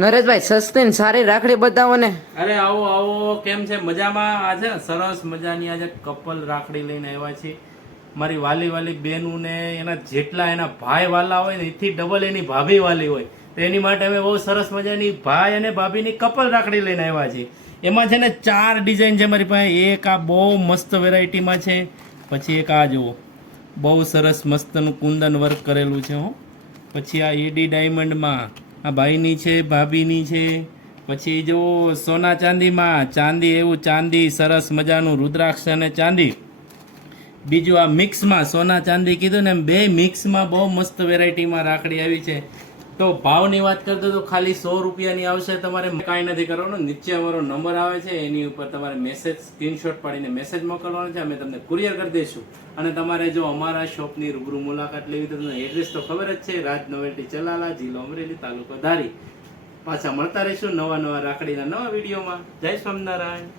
નરેશભાઈ સસ્તી ને સારી રાખડી બતાવો ને. અરે આવો આવો, કેમ છે? મજામાં? આજે સરસ મજાની આજે કપલ રાખડી લઈને આવ્યા છે. મારી વાલી વાલી બેનું ને એના જેટલા એના ભાઈ વાલા હોય ને એથી ડબલ એની ભાભી વાલી હોય, તો એની માટે અમે બહુ સરસ મજાની ભાઈ અને ભાભીની કપલ રાખડી લઈને આવ્યા છીએ. એમાં છે ને 4 ડિઝાઇન છે મારી પાસે. એક આ બહુ મસ્ત વેરાયટીમાં છે, પછી એક આ જુઓ બહુ સરસ મસ્તનું કુંદન વર્ક કરેલું છે હો. પછી આ એડી ડાયમંડમાં આ ભાઈની છે, ભાભીની છે. પછી જો સોના ચાંદીમાં, ચાંદી એવું ચાંદી સરસ મજાનું રુદ્રાક્ષ અને ચાંદી. બીજું આ મિક્સમાં સોના ચાંદી કીધું ને, બે મિક્સમાં બહુ મસ્ત વેરાયટીમાં રાખડી આવી છે. તો ભાવની વાત કરતો તો ખાલી 100 રૂપિયાની આવશે. તમારે કાંઈ નથી કરવાનું, નીચે અમારો નંબર આવે છે એની ઉપર તમારે મેસેજ સ્ક્રીનશોટ પાડીને મેસેજ મોકલવાનો છે, અમે તમને કુરિયર કરી દઈશું. અને તમારે જો અમારા શોપની રૂબરૂ મુલાકાત લેવી તો તમને એડ્રેસ તો ખબર જ છે, રાજ નોવેલ્ટી ચલાલા, જિલ્લો અમરેલી, તાલુકો ધારી. પાછા મળતા રહીશું નવા રાખડીના નવા વિડીયોમાં. જય સ્વામિનારાયણ.